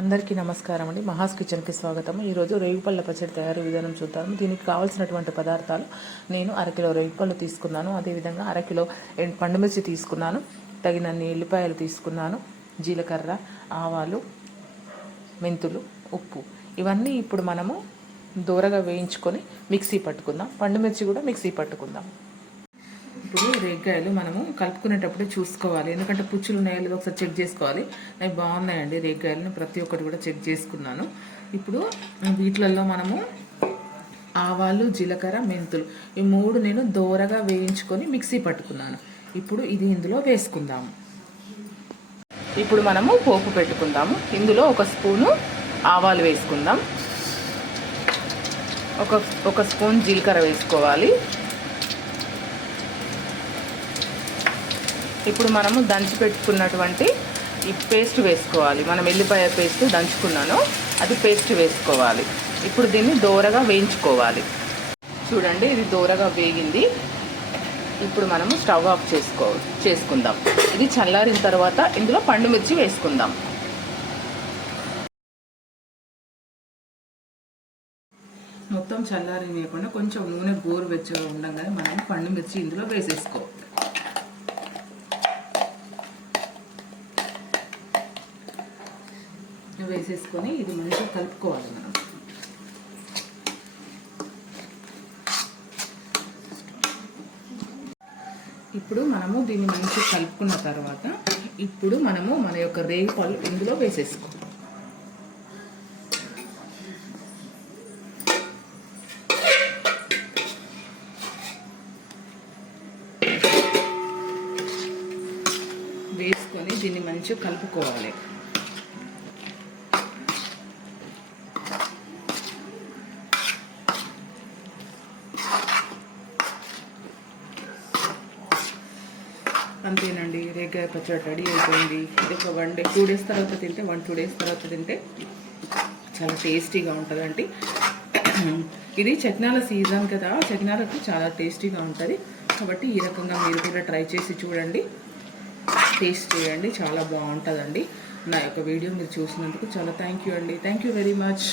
అందరికీ నమస్కారం అండి. మహాస్ కిచెన్కి స్వాగతం. ఈరోజు రేగిపళ్ళ పచ్చడి తయారీ విధానం చూద్దాము. దీనికి కావాల్సినటువంటి పదార్థాలు నేను అరకిలో రేగిపళ్ళు తీసుకున్నాను. అదేవిధంగా అరకిలో పండుమిర్చి తీసుకున్నాను. తగినన్ని ఎల్లిపాయలు తీసుకున్నాను. జీలకర్ర, ఆవాలు, మెంతులు, ఉప్పు ఇవన్నీ ఇప్పుడు మనము దూరగా వేయించుకొని మిక్సీ పట్టుకుందాం. పండుమిర్చి కూడా మిక్సీ పట్టుకుందాం. ఇప్పుడు రేగ్గాయలు మనము కలుపుకునేటప్పుడు చూసుకోవాలి, ఎందుకంటే పుచ్చులు ఉన్నాయో లేదో ఒకసారి చెక్ చేసుకోవాలి. అవి బాగున్నాయండి రేగ్గాయలను, ప్రతి ఒక్కటి కూడా చెక్ చేసుకున్నాను. ఇప్పుడు వీటిలలో మనము ఆవాలు, జీలకర్ర, మెంతులు ఈ మూడు నేను దోరగా వేయించుకొని మిక్సీ పట్టుకున్నాను. ఇప్పుడు ఇది ఇందులో వేసుకుందాము. ఇప్పుడు మనము పోపు పెట్టుకుందాము. ఇందులో ఒక స్పూను ఆవాలు వేసుకుందాం. ఒక స్పూన్ జీలకర్ర వేసుకోవాలి. ఇప్పుడు మనము దంచి పెట్టుకున్నటువంటి ఈ పేస్ట్ వేసుకోవాలి. మనం ఎల్లిపాయ పేస్ట్ దంచుకున్నాను, అది పేస్ట్ వేసుకోవాలి. ఇప్పుడు దీన్ని దోరగా వేయించుకోవాలి. చూడండి, ఇది దోరగా వేగింది. ఇప్పుడు మనము స్టవ్ ఆఫ్ చేసుకుందాం. ఇది చల్లారిన తర్వాత ఇందులో పండుమిర్చి వేసుకుందాం. మొత్తం చల్లారనియకుండా కొంచెం నూనె గోరువెచ్చగా ఉండగానే మనం పండుమిర్చి ఇందులో వేసేసుకోవాలి. వేసేసుకొని ఇది మంచిగా కలుపుకోవాలి మనం. ఇప్పుడు మనము దీన్ని మంచిగా కలుపుకున్న తర్వాత ఇప్పుడు మనము మన యొక్క రేగిపళ్ళు ఇందులో వేసేసుకోవాలి. వేసుకొని దీన్ని మంచిగా కలుపుకోవాలి. అంతేనండి, రేగ్గాయ పచ్చడి రెడీ అయిపోయింది. ఇది ఒక 1 day 2 days తర్వాత తింటే 1-2 days తర్వాత తింటే చాలా టేస్టీగా ఉంటుందండి. ఇది చక్నాల సీజన్ కదా, చక్నాలకు చాలా టేస్టీగా ఉంటుంది. కాబట్టి ఈ రకంగా మీరు కూడా ట్రై చేసి చూడండి, టేస్ట్ చేయండి, చాలా బాగుంటుందండి. నా యొక్క వీడియో మీరు చూసినందుకు చాలా థ్యాంక్ యూ అండి. Thank you very much.